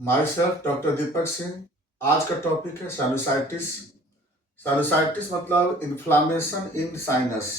My self doctor Deepak Singh. आज का topic है साइनोसाइटिस। साइनोसाइटिस मतलब इन्फ्लामेशन इन साइनस।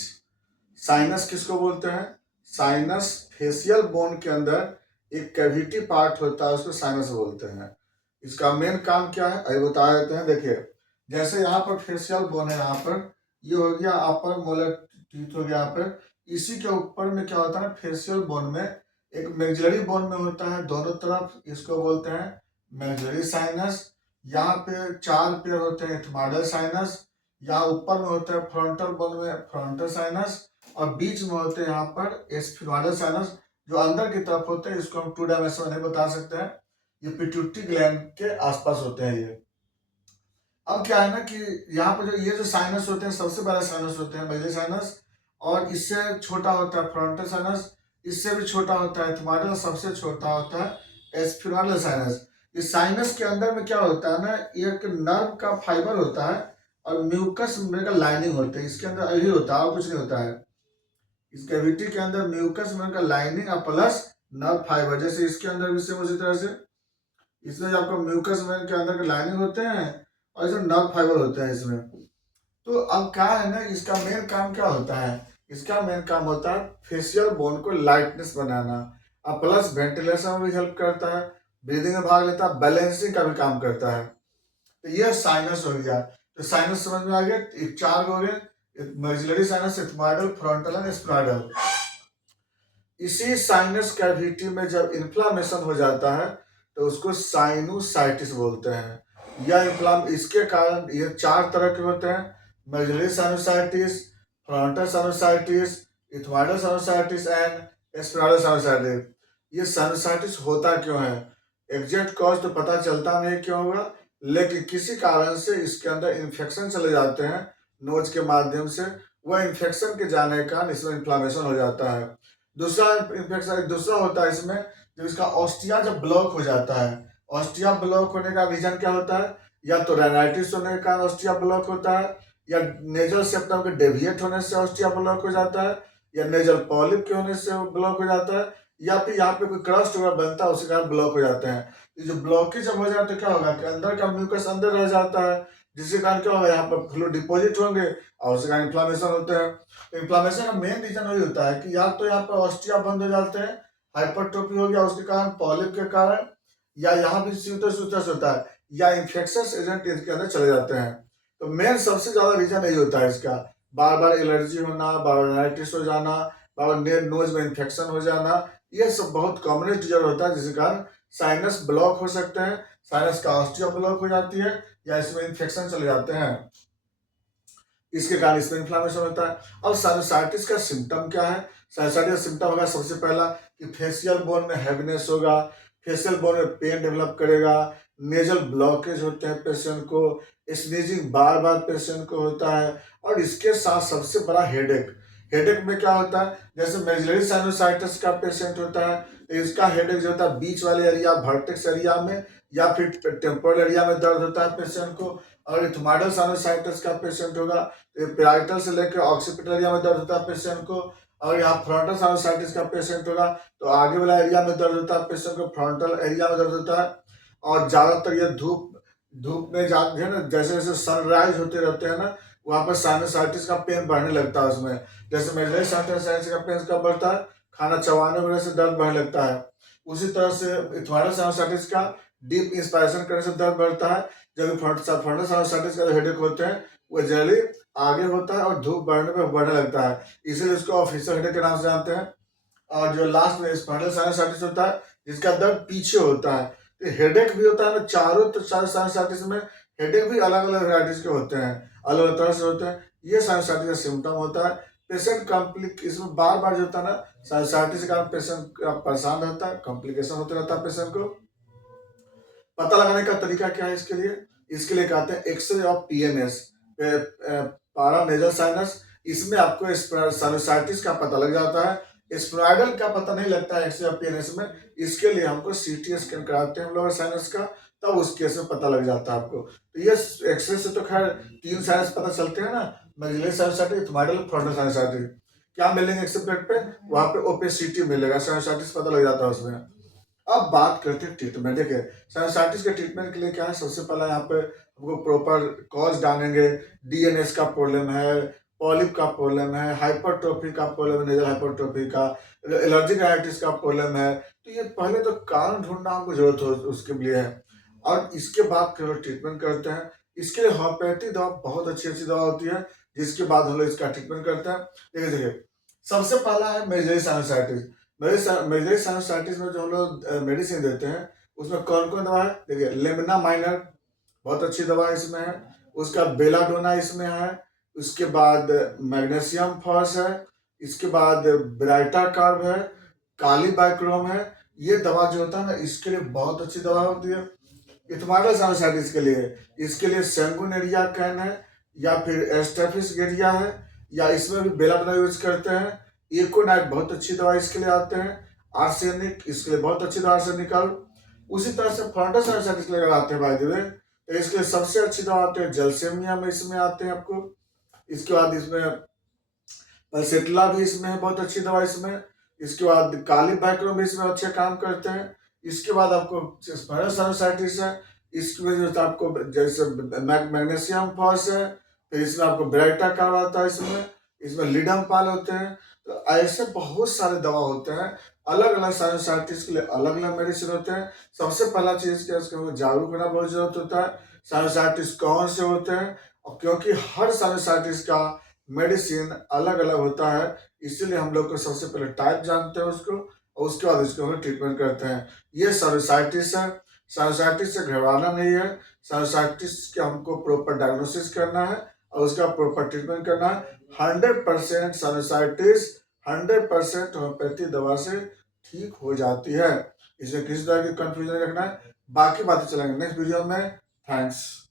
साइनस किसको बोलते हैं? साइनस फेशियल बोन के अंदर एक कैविटी पार्ट होता है, उसको साइनस बोलते हैं। इसका मेन काम क्या है अभी बता देते हैं। देखिए, जैसे यहाँ पर फेशियल बोन है, यहाँ पर ये हो गया अपर मोलर टीथ हो गया यहाँ पर। इसी के ऊपर में क्या होता है, फेशियल बोन में एक मैक्सिलरी बोन में होता है दोनों तरफ, इसको बोलते हैं मैक्सिलरी साइनस। यहाँ पे चार पेयर होते हैं एथमाइडल साइनस। यहाँ ऊपर में होता है फ्रंटल बोन में फ्रंटल साइनस, और बीच में होते हैं यहाँ पर स्फिनोइडल साइनस। जो अंदर की तरफ होते हैं इसको हम टू डायमेंशन में नहीं बता सकते हैं। ये पिट्यूटरी ग्लैंड के आसपास होते हैं ये। अब क्या है ना कि यहाँ पर जो साइनस होते हैं, सबसे बड़ा साइनस होते हैं मैक्सिलरी साइनस, और इससे छोटा होता है फ्रंटल साइनस, इससे भी छोटा होता है एथमाइडल, सबसे छोटा होता है स्फिनोइडल साइनस। इस साइनस के अंदर में क्या होता है ना, एक नर्व का फाइबर होता है और म्यूकस मेम्ब्रेन का लाइनिंग होता है। इसके अंदर यही होता है और कुछ नहीं होता है। इस कैविटी के अंदर म्यूकस मेम्ब्रेन का लाइनिंग और प्लस नर्व फाइबर, जैसे इसके अंदर भी सेम उसी तरह से इसमें आपको म्यूकस मेम्ब्रेन के अंदर के लाइनिंग होते हैं और इसमें नर्व फाइबर होते हैं इसमें। तो अब क्या है ना, इसका मेन काम क्या होता है? इसका मेन काम होता है फेशियल बोन को लाइटनेस बनाना, और प्लस वेंटिलेशन में भी हेल्प करता है, ब्रीदिंग में भाग लेता है, बैलेंसिंग का भी काम करता है। तो ये साइनस हो गया। तो साइनस समझ में आ गया, चार हो गए, maxillary sinus, ethmoidal, frontal and spinal. इसी साइनस कैविटी में जब इन्फ्लामेशन हो जाता है तो उसको साइनोसाइटिस बोलते हैं। यह इसके कारण ये चार तरह के होते हैं: maxillary sinusitis, frontal sinusitis, ethmoidal sinusitis and spinal sinusitis. ये साइनोसाइटिस होता क्यों है? एग्जैक्ट कॉज तो पता चलता नहीं क्यों होगा, लेकिन किसी कारण से इसके अंदर इन्फेक्शन चले जाते हैं नोज के माध्यम से। वह इन्फेक्शन के जाने के कारण इसमें इन्फ्लामेशन हो जाता है। दूसरा होता है इसमें, जब इसका ऑस्टिया जब ब्लॉक हो जाता है। ऑस्टिया ब्लॉक होने का रीजन क्या होता है? या तो रेनाइटिस होने के कारण ऑस्टिया ब्लॉक होता है, या नेजल सेप्टम के डेविएट होने से ऑस्टिया ब्लॉक हो जाता है, या नेजल पॉलिप के होने से ब्लॉक हो जाता है, या फिर यहाँ पे कोई क्रस्ट वगैरह बनता है उसके कारण ब्लॉक हो जाते हैं। ये जो ब्लॉकेज जब हो जाए तो क्या होगा कि अंदर का म्यूकस अंदर रह जाता है, जिसके कारण क्या होगा, यहाँ पर फ्लूइड डिपॉजिट होंगे और उसके कारण इन्फ्लामेशन होते हैं। इन्फ्लामेशन का मेन रीजन वही होता है कि या तो यहाँ पर ऑस्टिया बंद हो जाते हैं, हाइपरट्रोफी हो गया उसके कारण, पॉलिप के कारण, या यहाँ भी सीटस होता है, या इन्फेक्शस एजेंट इसके अंदर चले जाते हैं। तो मेन सबसे ज्यादा रीजन यही होता है इसका। बार बार एलर्जी होना, बार बार राइटिस हो जाना, बार बार नोज में इन्फेक्शन हो जाना, ये सब बहुत कॉमन रीजन होता है जिसके कारण साइनस ब्लॉक हो सकते हैं, साइनस का ऑस्टिया ब्लॉक हो जाती है, या इसमें इन्फेक्शन चले जाते हैं, इसके कारण इसमें इन्फ्लामेशन होता है। अब साइनोसाइटिस का सिम्टम क्या है? साइनोसाइटिस का सिम्टम होगा सबसे पहला कि फेशियल बोन में हैवीनेस होगा, फेशियल बोन में पेन डेवलप करेगा, नेजल ब्लॉकेज होते हैं पेशेंट को, स्नीजिंग बार बार पेशेंट को होता है, और इसके साथ सबसे बड़ा हेडेक। हेडेक में क्या होता है, जैसे मैक्सिलरी साइनोसाइटिस का पेशेंट होता है तो इसका हेडेक जो होता है बीच वाले एरिया, वर्टेक्स एरिया में, या फिर टेम्पोरल एरिया में दर्द होता है पेशेंट को। और एथमाइडल साइनोसाइटिस का पेशेंट होगा तो पैराइटल से लेकर ऑक्सीपिटल एरिया में दर्द होता है पेशेंट को। और यहाँ फ्रंटल साइनोसाइटिस का पेशेंट होगा तो आगे वाला एरिया में दर्द होता है पेशेंट को, फ्रंटल एरिया में दर्द होता है। और ज्यादातर ये धूप धूप में जाते हैं ना, जैसे जैसे सनराइज होते रहते हैं ना, वहां पर साइनोसाइटिस का पेन बढ़ने लगता है उसमें। जैसे मैग्नेटिक साइनोसाइटिस का पेन कब बढ़ता है? खाना चबाने वगैरह से दर्द बढ़ने लगता है। उसी तरह से इथमाइडल साइनोसाइटिस का डीप इंस्पायरेशन करने से दर्द बढ़ता है। जब फ्रंटल साइनोसाइटिस का हेडेक होते हैं वो जनरली आगे होता है और धूप बढ़ने पे बढ़ने लगता है, इसीलिए इसको ऑफिशियल हेडेक के नाम से जानते हैं। और जो लास्ट में स्पाइनल साइनोसाइटिस होता है जिसका दर्द पीछे होता है। तो हेडेक भी होता है ना, चारों तो साइनोसाइटिस में हेडेक भी अलग अलग वेराइटीज के होते हैं, अलग अलग तरह से होते हैं। ये साइनोसाइटिस का सिम्टम होता है। पेशेंट कॉम्प्लिक इसमें बार बार जो होता है ना, साइनोसाइटिस के कारण पेशेंट परेशान रहता है, कॉम्प्लिकेशन होते रहता है पेशेंट को। पता लगाने का तरीका क्या है इसके लिए कहते हैं एक्सरे ऑफ पीएनएस, पारानेजल साइनस। इसमें आपको साइनोसाइटिस का पता लग जाता है, स्पाइनल का पता नहीं लगता है एक्सरे ऑफ पीएनएस में। इसके लिए हमको सीटी स्कैन कराते हैं हम लोग साइनस का, तब उस केस में पता लग जाता है आपको। तो ये एक्सरे से तो खैर तीन साइनस पता चलते हैं ना, मैक्सिलरी साइनोसाइटिस, एथमाइडल, फ्रंटल साइनोसाइटिस। क्या मिलेंगे एक्सरे प्लेट पे? वहां पे ओपेसिटी मिलेगा, साइनोसाइटिस पता लग जाता है उसमें। अब बात करते हैं ट्रीटमेंट। देखिए साइनसाइटिस के ट्रीटमेंट के लिए क्या है, सबसे पहला यहाँ पे हमको प्रॉपर कॉज जानेंगे। डीएनएस का प्रॉब्लम है, पॉलिप का प्रॉब्लम है, हाइपरट्रोफी का प्रॉब्लम है, नेजल हाइपरट्रोफी का, एलर्जिक राइटिस का प्रॉब्लम है। तो ये पहले तो कारण ढूंढना हमको जरूरत हो उसके लिए है, और इसके बाद फिर ट्रीटमेंट करते हैं। इसके लिए होम्योपैथी दवा बहुत अच्छी अच्छी दवा होती है, जिसके बाद हम लोग इसका ट्रीटमेंट करते हैं। देखिए देखिए सबसे पहला है मेजरी साइनसाइटिस। मेजरी साइनसाइटिस में जो हम लोग मेडिसिन देते हैं उसमें कौन कौन दवा है, देखिए लेमिना माइनर बहुत अच्छी दवा इसमें है, उसका बेलाडोना इसमें है, उसके बाद मैग्नीशियम फॉस है, इसके बाद ब्राइटा कार्ब है, काली बाइक्रोम है। ये दवा जो होता है ना, इसके लिए बहुत अच्छी दवा होती है। इथमाइल साइनसाइटिस के लिए, इसके लिए सेंगुनेरिया कैन है, या फिर एस्टेफिस गेरिया है, या इसमें भी बेलाडोना यूज करते हैं। इकोनाइट बहुत अच्छी दवा इसके लिए आते हैं। आर्सेनिक इसके लिए बहुत अच्छी दवा आर्सेनिकल। उसी तरह से फ्रंटल साइनसाइटिस के लिए अगर आते हैं बाय द वे, तो इसके लिए सबसे अच्छी दवा आते हैं जलसेमिया में, इसमें आते हैं आपको। इसके बाद इसमें पल्सेटला भी इसमें है, बहुत अच्छी दवा इसमें। इसके बाद काली बाइक्रोम भी इसमें अच्छे काम करते हैं। इसके बाद आपको साइनसाइटिस है, इसमें जो आपको जैसे मैग्नीशियम फॉस है, फिर इसमें आपको ब्राइटा कार्ब आता है, इसमें लिडम पाल होते हैं। तो ऐसे बहुत सारे दवा होते हैं। अलग अलग साइनसाइटिस के लिए अलग अलग मेडिसिन होते हैं। सबसे पहला चीज क्या है, उसको जागरूक होना बहुत जरूरत होता है। साइनसाइटिस कौन से होते हैं, और क्योंकि हर साइनसाइटिस का मेडिसिन अलग अलग होता है, इसीलिए हम लोग को सबसे पहले टाइप जानते हैं उसको, और उसके बाद उसको हम ट्रीटमेंट करते हैं। ये साइनसाइटिस है। साइनसाइटिस से घबराना नहीं है। साइनसाइटिस के हमको प्रॉपर डायग्नोसिस करना है और उसका प्रॉपर ट्रीटमेंट करना है। 100% साइनसाइटिस 100% होम्योपैथी दवा से ठीक हो जाती है। इसमें किसी तरह की कंफ्यूजन रखना है। बाकी बातें चलेंगे नेक्स्ट वीडियो में। थैंक्स।